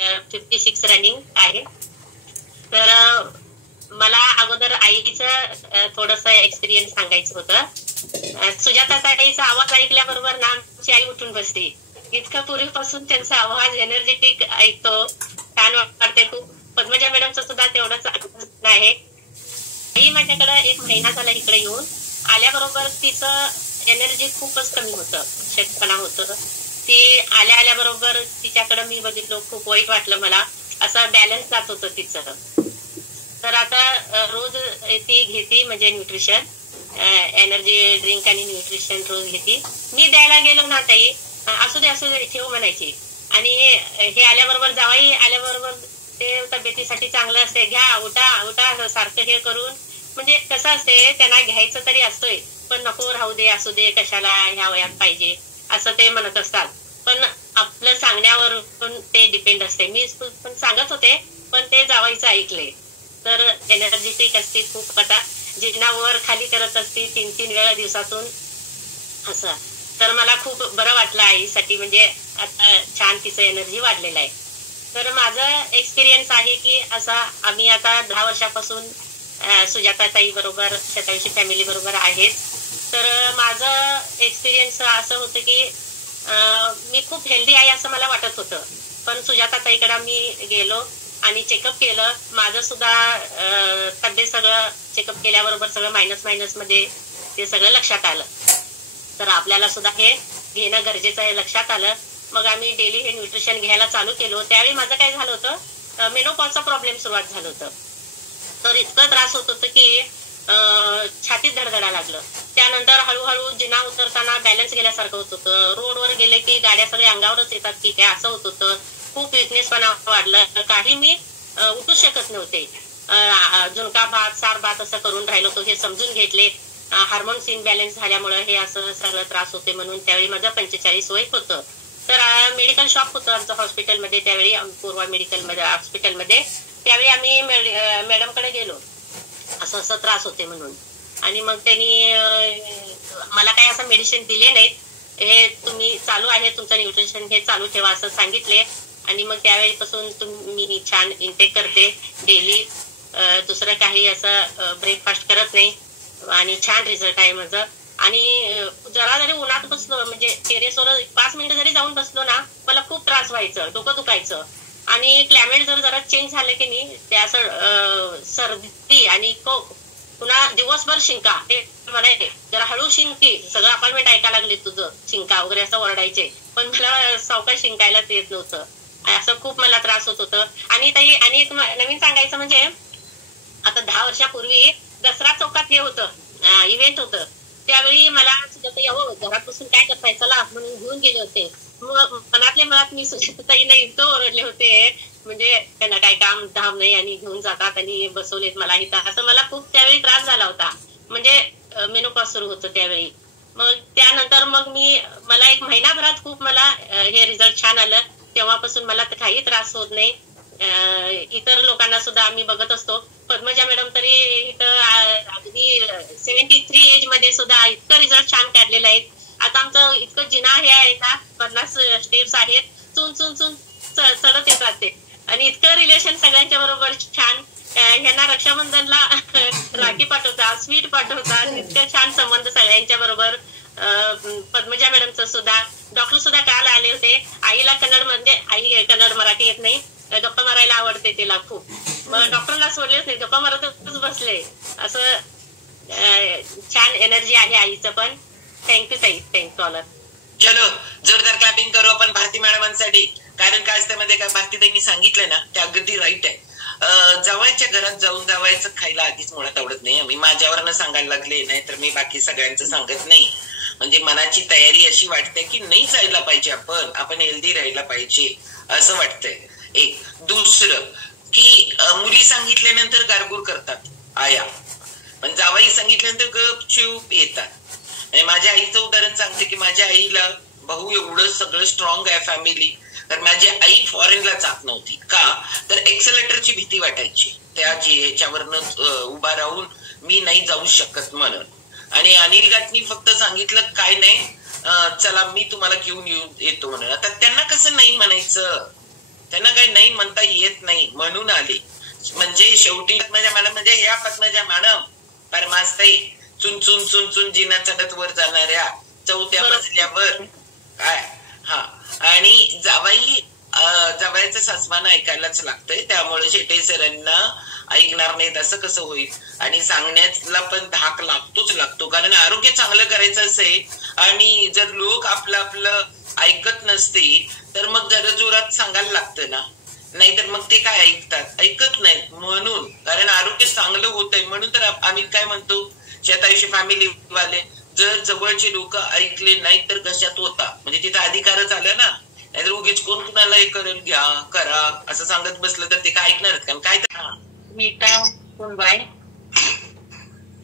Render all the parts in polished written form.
56 running आहे. तर मला अगोदर आईचं थोडंसं एक्सपिरियन्स सांगायचं होतं. सुजाता ताईचा आवाज ऐकल्याबरोबर ना आमची आई उठून बसते. इतका पूर्वीपासून त्यांचा आवाज एनर्जेटिक ऐकतो, छान वाटते खूप. पद्मजा मॅडमचा सुद्धा तेवढाच आवाज आहे. आई माझ्याकडे 1 महिना झाला इकडे येऊन. आल्याबरोबर तिचं एनर्जी खूपच कमी होतं, शेतपणा होतं. ती आल्याबरोबर तिच्याकडे मी बघितलं, खूप वाईट वाटलं मला. असं बॅलन्स जात होतं तिचं. तर आता रोज ती घेते म्हणजे न्यूट्रिशन, एनर्जी ड्रिंक आणि न्यूट्रिशन रोज घेते. मी द्यायला गेलो ना ताई, असू दे ठेव म्हणायची. आणि हे आल्याबरोबर जावाई आल्याबरोबर ते तब्येतीसाठी चांगलं असते, घ्या उठा सारखं हे करून. म्हणजे कसं असते, त्यांना घ्यायचं तरी असतोय, पण नको राहू दे, असू दे, कशाला ह्या वयात पाहिजे असं ते म्हणत असतात. पण आपलं सांगण्यावरून ते डिपेंड असते. मी पण सांगत होते, पण ते जावायचं ऐकले. तर एनर्जेटिक असते खूप. आता जिना वर खाली करत असते 3-3 वेळा दिवसातून असं. तर मला खूप बरं वाटलं आईसाठी. म्हणजे आता छान तिचं एनर्जी वाढलेलं आहे. तर माझं एक्सपिरियन्स आहे की असा आम्ही आता 10 वर्षापासून सुजाता ताई बरोबर, शतायुषी फॅमिली बरोबर आहेत. तर माझं एक्सपिरियन्स असं होतं की मी खूप हेल्दी आहे असं मला वाटत होतं. पण सुजाता ताईकडे मी गेलो आणि चेकअप केलं. माझं सुद्धा तब्येत सगळं चेकअप केल्याबरोबर सगळं मायनस मध्ये ते सगळं लक्षात आलं. तर आपल्याला सुद्धा हे घेणं गरजेचं आहे लक्षात आलं. मग आम्ही डेली हे न्यूट्रिशन घ्यायला चालू केलो. त्यावेळी माझं काय झालं होतं, मेनोपॉजचा प्रॉब्लेम सुरुवात झालं होतं. तर इतकं त्रास होत होतं की छातीत धडधडा लागलं. त्यानंतर हळूहळू जिना उतरताना बॅलन्स गेल्यासारखं होत होतं. रोडवर गेले की गाड्या सगळ्या अंगावरच येतात की काय असं होत होतं. खूप विकनेसपणा वाढलं. काही मी उठू शकत नव्हते. झुणका भात, सार भात असं करून राहिलो होतो. हे समजून घेतले हार्मोन्स इनबॅलन्स झाल्यामुळे हे असं सगळं त्रास होते म्हणून. त्यावेळी माझं 45 वय होतं. तर मेडिकल शॉप होतं आमचं हॉस्पिटलमध्ये त्यावेळी, पूर्वा मेडिकल हॉस्पिटलमध्ये. त्यावेळी आम्ही मॅडमकडे गेलो, असं त्रास होते म्हणून. आणि मग त्यांनी मला काही असं मेडिसिन दिले नाहीत. हे तुम्ही चालू आहे तुमचं न्यूट्रिशन, हे चालू ठेवा असं सांगितले. आणि मग त्यावेळीपासून मी छान इनटेक करते डेली. दुसरं काही असं ब्रेकफास्ट करत नाही. आणि छान रिझल्ट आहे माझं. आणि जरा जरी उन्हात बसलो, म्हणजे टेरेसवर 5 मिनिटं जरी जाऊन बसलो ना, मला खूप त्रास व्हायचं, डोकं दुखायचं. आणि क्लायमेट जरा चेंज झालं की नाही, ते असं सर्दी आणि पुन्हा दिवसभर शिंका. ते म्हणायचे जरा हळू शिंकी, सगळं अपॉइंटमेंट ऐकायला लागले तुझं, शिंका वगैरे असं ओरडायचे. पण मला सावकाश शिंकायलाच येत नव्हतं. असं खूप मला त्रास होत होतं. आणि ताई आणि एक नवीन सांगायचं म्हणजे, आता 10 वर्षापूर्वी दसरा चौकात हे होतं, इव्हेंट होतं. त्यावेळी मला सुजाता यावं, घरात बसून काय करताय चला म्हणून घेऊन गेले होते. मग मनातल्या मनात मी सुजाताताईंना इतकं ओरडले होते, म्हणजे त्यांना काय काम धाम नाही आणि घेऊन जातात आणि बसवलेत मला इथं, असं मला खूप त्यावेळी त्रास झाला होता. म्हणजे मेनोपॉज सुरू होतं त्यावेळी. मग त्यानंतर मग मला 1 महिनाभरात खूप मला हे रिझल्ट छान आलं. तेव्हापासून मला काही त्रास होत नाही. इतर लोकांना सुद्धा आम्ही बघत असतो. पद्मजा मॅडम तरी इथं अगदी 73 एज मध्ये सुद्धा इतकं रिझल्ट छान काढलेलं आहे. आता आमचं इतकं जिना हे आहे ना, 50 स्टेप्स आहेत, चून चढत येतात ते. आणि इतकं रिलेशन सगळ्यांच्या बरोबर छान. ह्यांना रक्षाबंधनला राखी पाठवतात, स्वीट पाठवतात, इतकं छान संबंध सगळ्यांच्या बरोबर. पद्मजा मॅडमचं सुद्धा, डॉक्टर सुद्धा काल आले होते. आईला कन्नड, म्हणजे आई कन्नड मराठी येत नाही, गप्पा मारायला आवडते तिला खूप. मग डॉक्टरला सोडलेच नाही, गप्पा मारतच बसले. असं छान एनर्जी आहे आईचं पण. थँक्यू ताई, थँक्यू ऑल. चलो जोरदार क्लॅपिंग करू आपण भारती मॅडमांसाठी. कारण काय असतं मध्ये काय, भारतीताईंनी सांगितलंय ना ते अगदी राईट आहे. जावयाच्या घरात जाऊन जावयाचं खायला आधीच मुळात आवडत नाही. मी माझ्यावरनं सांगायला लागले, नाही तर मी बाकी सगळ्यांचं सांगत नाही. म्हणजे मनाची तयारी अशी वाटते की नाही जायला पाहिजे, आपण हेल्दी राहायला पाहिजे असं वाटतंय. एक दुसरं की मुली सांगितल्यानंतर गारगुर करतात आया, पण जावई सांगितल्यानंतर गपचूप येतात. माझ्या आईचं उदाहरण सांगते की माझ्या आईला भाऊ एवढं सगळं स्ट्रॉंग आहे फॅमिली, तर माझी आई फॉरेनला जात नव्हती. का तर एक्सेलेटरची भीती वाटायची, त्या ह्याच्यावरनं उभा राहून मी नाही जाऊ शकत म्हणून. आणि अनिल गाठनी फक्त सांगितलं काय नाही, चला मी तुम्हाला घेऊन येतो म्हणून. आता त्यांना कसं नाही म्हणायचं, त्यांना काही नाही म्हणता येत नाही म्हणून आले. म्हणजे शेवटी मॅडम म्हणजे ह्या पद्मजा मॅडम परमास्ताई चुन चुन चुन चुन जिना चढत वर जाणाऱ्या 4थ्या मजल्यावर काय. हा आणि जावयाचं सासमानं ऐकायलाच लागतंय. त्यामुळे शेटे सरांना ऐकणार नाहीत असं कसं होईल. आणि सांगण्याला पण धाक लागतो कारण आरोग्य चांगलं करायचं असेल आणि जर लोक आपलं ऐकत नसते तर मग जरा जोरात सांगायला लागतं ना. नाहीतर मग ते काय ऐकत नाहीत. म्हणून कारण आरोग्य चांगलं होतंय म्हणून तर आम्ही काय म्हणतो शेतायुषी फॅमिली वाले जर जवळचे लोक ऐकले नाही तर कशात होता म्हणजे तिथं अधिकारच आला ना. नाहीतर उगीच कोण कुणाला हे करेल घ्या करा असं सांगत बसलं तर ते काय ऐकणार कारण काय. मीटा कोणबाई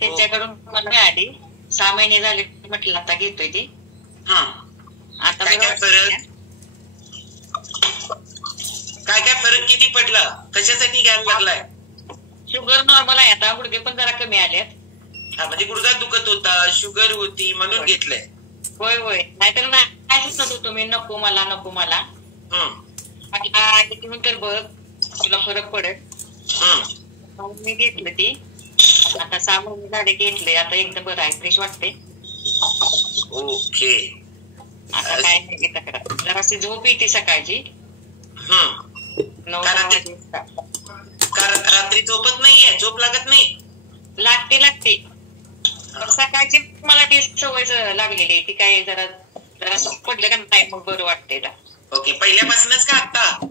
त्याच्याकडून मला आली 6 महिने झाले म्हटलं आता घेतोय ती. आता काय फरक किती पडला कशासाठी घ्यायला लागलाय. शुगर नॉर्मल आहे आता गुडघे पण जरा कमी आलेत. म्हणजे गुडघा दुखत होता शुगर होती म्हणून घेतलंय. होय नाहीतर नाही सुचत होतो मी नको मला तर बघ तुला फरक पडेल मी घेतलं ती. आता 6 महिने झाले घेतले आता एकदम बरं आहे फ्रेश वाटते. ओके आता काय नाही तक्रार जराशी झोप येते सकाळची. कारण रात्री झोपत नाहीये झोप लागत नाही. लागते सकाळची मला ती सवय लागलेली आहे ती काय जरा पडलं का नाही मग बरं वाटतंय. ओके पहिल्यापासूनच का आता.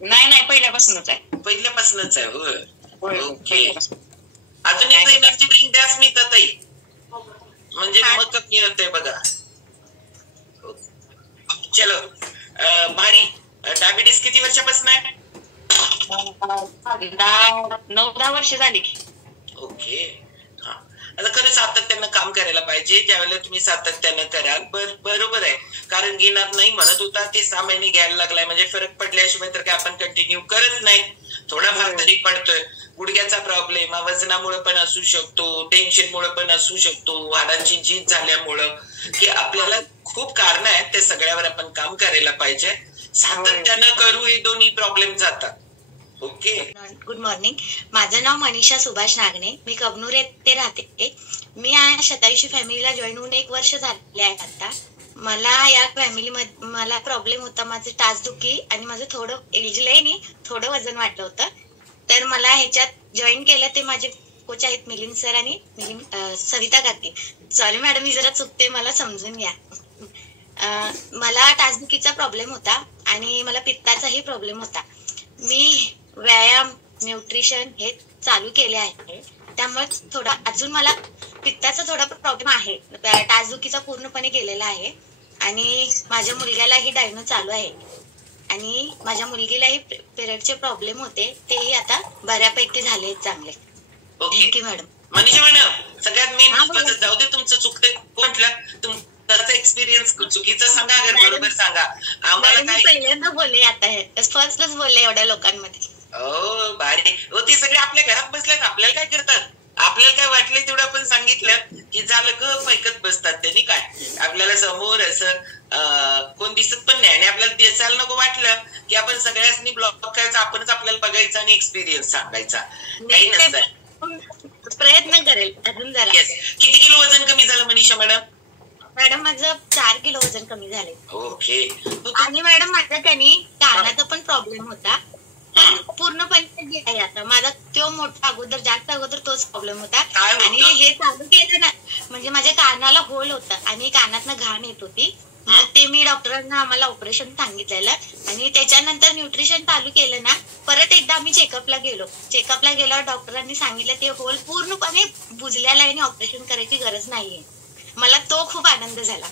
नाही पहिल्यापासूनच आहे. पहिल्यापासूनच आहे होय. ओके अजून एक एनर्जी ड्रिंक द्यास मी ताई म्हणजे मग कमी होतंय बघा. चलो भारी. डायबिटीस किती वर्षापासून आहे. 9-10 वर्ष झाली. ओके हा आता खरं सातत्यानं काम करायला पाहिजे. ज्यावेळेला तुम्ही सातत्यानं कराल बरोबर आहे. कारण घेणार नाही म्हणत होता ते 6 महिने घ्यायला लागलाय म्हणजे फरक पडल्याशिवाय तर काय आपण कंटिन्यू करत नाही. थोडाफार तरी पडतोय. गुडघ्याचा प्रॉब्लेम वजनामुळे पण असू शकतो टेन्शनमुळे पण असू शकतो हाडांची झीज झाल्यामुळं की आपल्याला खूप कारण आहेत. त्या सगळ्यावर आपण काम करायला पाहिजे. सातत्यानं करू हे दोन्ही प्रॉब्लेम जातात. Okay good morning. माझं नाव मनीषा सुभाष नागणे. मी कबनूर येथे राहते. मी शतायुषी फॅमिलीला जॉईन होऊन 1 वर्ष झाले आहे आता. मला या फॅमिलीमध्ये मला प्रॉब्लेम होता माझं टाचदुखी आणि माझं थोडं एज लय थोडं वजन वाढलं होतं. तर मला ह्याच्यात जॉईन केलं ते माझे कोच आहेत मिलिंद सर आणि सविता काकी. सॉरी मॅडम मी जरा चुकते मला समजून घ्या. मला टाचदुखीचा प्रॉब्लेम होता आणि मला पित्ताचाही प्रॉब्लेम होता. मी व्यायाम न्यूट्रिशन हे चालू केले आहे त्यामुळे थोडा अजून मला पित्ताचा थोडा प्रॉब्लेम आहे. टाचदुखीचा पूर्णपणे गेलेला आहे आणि माझ्या मुलग्यालाही डायनो चालू आहे आणि माझ्या मुलगीलाही पिरियडचे प्रॉब्लेम होते तेही आता बऱ्यापैकी झाले चांगले. Thank you madam. मनीषा मॅडम सगळ्यात मेन जाऊ दे तुमचं चुकतंय म्हटलं तुमचा एक्सपिरियन्स चुकीचं सांगा बरोबर सांगा आम्हाला. पहिल्यांदा बोलले आता फर्स्टच बोलले एवढ्या लोकांमध्ये. हो भारी हो. ते सगळे आपल्या घरात बसल्यात आपल्याला काय करतात आपल्याला काय वाटलंय तेवढं आपण सांगितलं की झालं ग ऐकत बसतात. त्यांनी काय आपल्याला समोर असं कोण दिसत पण नाही आणि आपल्याला दिसायला नको वाटलं की आपण सगळ्यांनी ब्लॉक करायचं आपणच आपल्याला बघायचं आणि एक्सपिरियन्स सांगायचा. काही नसतं प्रयत्न करेल अजून जरा. किती किलो वजन कमी झालं मनीषा मॅडम. मॅडम माझं 4 किलो वजन कमी झाले. ओके आणि मॅडम माझा त्यांनी कानाचा पण प्रॉब्लेम होता पूर्णपणे आहे आता. माझा तो मोठा जास्त अगोदर तोच प्रॉब्लेम होता आणि हे चालू केलं ना म्हणजे माझ्या कानाला होल होता आणि कानातनं घाण येत होती. मग ते मी डॉक्टरांना आम्हाला ऑपरेशन सांगितलेलं आणि त्याच्यानंतर न्यूट्रिशन चालू केलं ना. परत एकदा आम्ही चेकअपला गेल्यावर डॉक्टरांनी सांगितलं ते होल पूर्णपणे बुजलेला आहे आणि ऑपरेशन करायची गरज नाहीये. मला तो खूप आनंद झाला.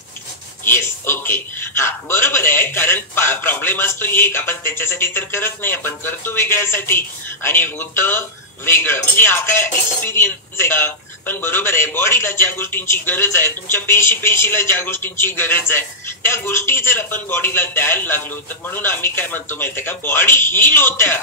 येस ओके हा बरोबर आहे. कारण प्रॉब्लेम असतो एक आपण त्याच्यासाठी तर करत नाही आपण करतो वेगळ्यासाठी आणि होतं वेगळं. म्हणजे हा काय एक्सपिरियन्स आहे का. पण बरोबर आहे बॉडीला ज्या गोष्टींची गरज आहे तुमच्या पेशीला ज्या गोष्टींची गरज आहे त्या गोष्टी जर आपण बॉडीला द्यायला लागलो तर म्हणून आम्ही काय म्हणतो माहितीये का बॉडी हील होत्या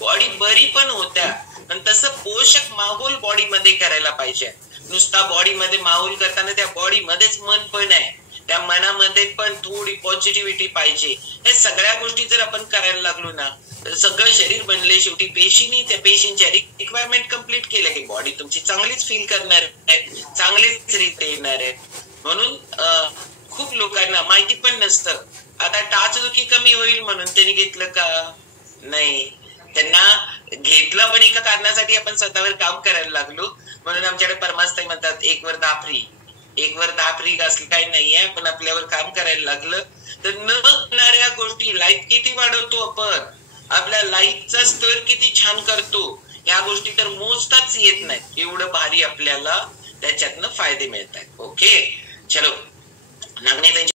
बॉडी बरी पण होत्या. पण तसं पोषक माहोल बॉडीमध्ये करायला पाहिजे. नुसता बॉडीमध्ये माहोल करताना त्या बॉडीमध्येच मन पण आहे त्या मनामध्ये पण थोडी पॉझिटिव्हिटी पाहिजे. हे सगळ्या गोष्टी जर आपण करायला लागलो ना तर सगळं शरीर बनले. शेवटी पेशीनी त्या पेशींच्या रिक्वायरमेंट कम्प्लीट केल्या की बॉडी तुमची चांगलीच फील करणार आहे, चांगलीच रीते येणार आहे. म्हणून खूप लोकांना माहिती पण नसतं. आता टाचदुखी कमी होईल म्हणून त्यांनी घेतलं का? नाही, त्यांना घेतलं पण एका कारणासाठी आपण स्वतःवर काम करायला लागलो. म्हणून आमच्याकडे परमास्ताई म्हणतात 1 वर 10 फ्री. 1 वर 10 फ्री असलं काही नाहीये. पण आपल्यावर काम करायला लागलं तर न होणाऱ्या गोष्टी लाईफ किती वाढवतो आपण, आपल्या लाईफचा स्तर किती छान करतो, या गोष्टी तर मोजताच येत नाही. एवढं भारी आपल्याला त्याच्यातनं फायदे मिळत आहेत. ओके, चलो नागणे